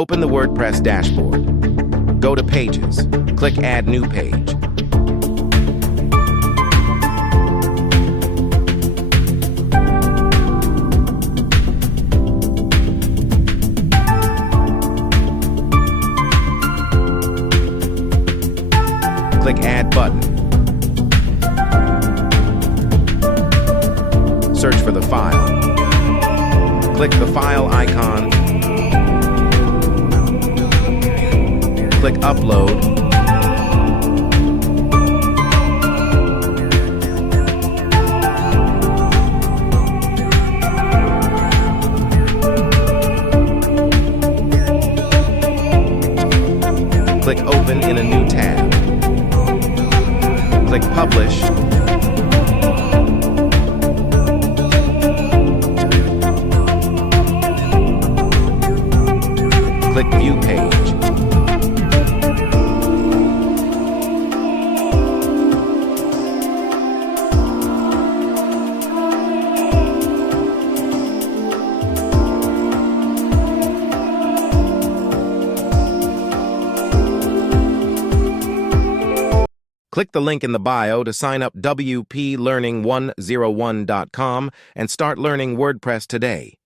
Open the WordPress dashboard. Go to Pages. Click Add New Page. Click Add Button. Search for the file. Click the file icon. Click Upload. Click Open in a new tab. Click Publish. Click View Page. Click the link in the bio to sign up wplearning101.com and start learning WordPress today.